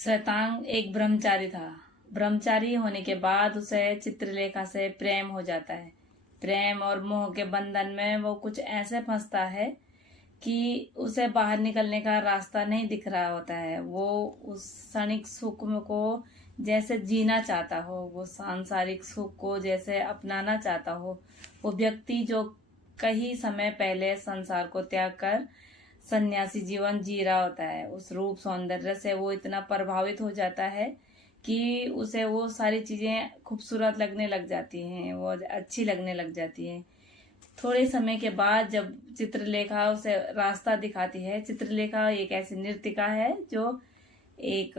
श्वेतांग एक ब्रह्मचारी था। ब्रह्मचारी होने के बाद उसे चित्रलेखा से प्रेम हो जाता है। प्रेम और मोह के बंधन में वो कुछ ऐसे फंसता है कि उसे बाहर निकलने का रास्ता नहीं दिख रहा होता है। वो उस क्षणिक सुख को जैसे जीना चाहता हो, वो सांसारिक सुख को जैसे अपनाना चाहता हो। वो व्यक्ति जो कई समय पहले संसार को त्याग कर सन्यासी जीवन जी रहा होता है, उस रूप सौंदर्य से वो इतना प्रभावित हो जाता है कि उसे वो सारी चीजें खूबसूरत लगने लग जाती हैं, वो अच्छी लगने लग जाती हैं। थोड़े समय के बाद जब चित्रलेखा उसे रास्ता दिखाती है, चित्रलेखा एक ऐसी नर्तिका है जो एक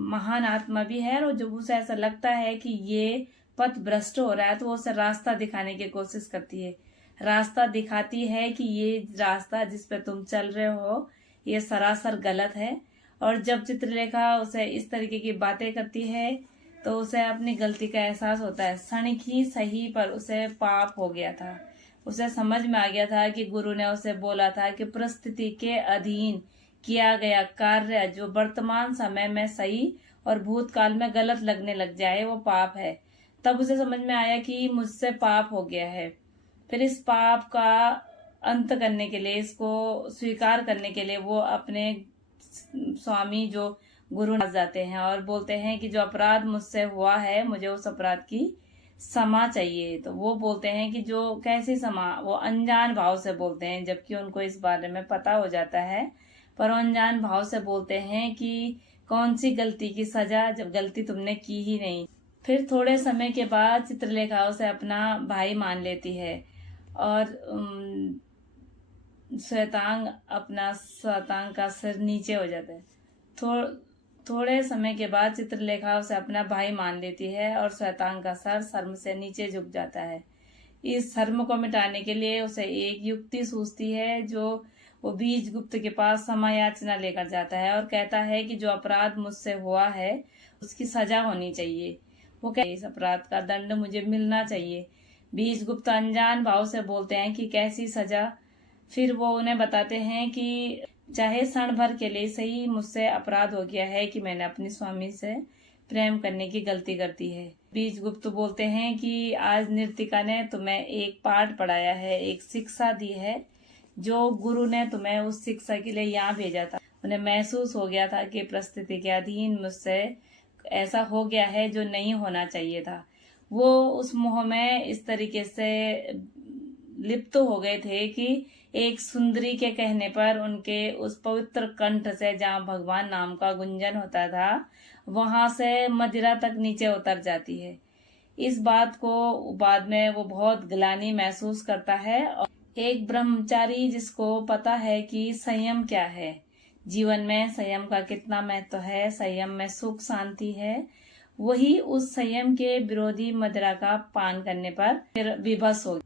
महान आत्मा भी है, और जब उसे ऐसा लगता है कि ये पथ भ्रष्ट हो रहा है तो वो उसे रास्ता दिखाने की कोशिश करती है। रास्ता दिखाती है कि ये रास्ता जिस पे तुम चल रहे हो ये सरासर गलत है। और जब चित्रलेखा उसे इस तरीके की बातें करती है तो उसे अपनी गलती का एहसास होता है। क्षणिक ही सही पर उसे पाप हो गया था। उसे समझ में आ गया था कि गुरु ने उसे बोला था कि परिस्थिति के अधीन किया गया कार्य जो वर्तमान समय में सही और भूतकाल में गलत लगने लग जाए वो पाप है। तब उसे समझ में आया कि मुझसे पाप हो गया है। फिर इस पाप का अंत करने के लिए, इसको स्वीकार करने के लिए वो अपने स्वामी जो गुरु जाते हैं और बोलते हैं कि जो अपराध मुझसे हुआ है मुझे उस अपराध की क्षमा चाहिए। तो वो बोलते हैं कि जो कैसी क्षमा, वो अनजान भाव से बोलते हैं, जबकि उनको इस बारे में पता हो जाता है, पर अनजान भाव से बोलते हैं कि कौन सी गलती की सजा जब गलती तुमने की ही नहीं। फिर थोड़े समय के बाद चित्रलेखा उसे अपना भाई मान लेती है और श्वेतांग का सिर नीचे हो जाता है। थोड़े समय के बाद चित्रलेखा उसे अपना भाई मान लेती है और श्वेतांग का सर शर्म से नीचे झुक जाता है। इस शर्म को मिटाने के लिए उसे एक युक्ति सूझती है, जो वो बीजगुप्त के पास क्षमा याचना लेकर जाता है और कहता है कि जो अपराध मुझसे हुआ है उसकी सजा होनी चाहिए। वो कहते इस अपराध का दंड मुझे मिलना चाहिए। बीजगुप्त अनजान भाव से बोलते हैं कि कैसी सजा। फिर वो उन्हें बताते हैं कि चाहे क्षण भर के लिए सही मुझसे अपराध हो गया है कि मैंने अपनी स्वामी से प्रेम करने की गलती कर दी है। बीजगुप्त बोलते हैं कि आज नर्तिका ने तुम्हें एक पाठ पढ़ाया है, एक शिक्षा दी है, जो गुरु ने तुम्हें उस शिक्षा के लिए यहाँ भेजा था। उन्हें महसूस हो गया था कि परिस्थिति के अधीन मुझसे ऐसा हो गया है जो नहीं होना चाहिए था। वो उस मोह में इस तरीके से लिप्त हो गए थे कि एक सुंदरी के कहने पर उनके उस पवित्र कंठ से जहाँ भगवान नाम का गुंजन होता था वहां से मदिरा तक नीचे उतर जाती है। इस बात को बाद में वो बहुत ग्लानि महसूस करता है। और एक ब्रह्मचारी जिसको पता है कि संयम क्या है, जीवन में संयम का कितना महत्व है, संयम में सुख शांति है, वही उस संयम के विरोधी मदिरा का पान करने पर फिर विवश हो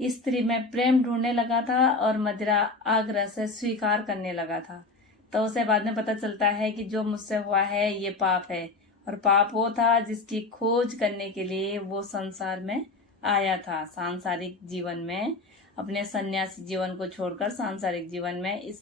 स्त्री में प्रेम ढूंढने लगा था और मदिरा आग्रह से स्वीकार करने लगा था। तो उसे बाद में पता चलता है कि जो मुझसे हुआ है ये पाप है, और पाप वो था जिसकी खोज करने के लिए वो संसार में आया था। सांसारिक जीवन में अपने सन्यासी जीवन को छोड़कर सांसारिक जीवन में इस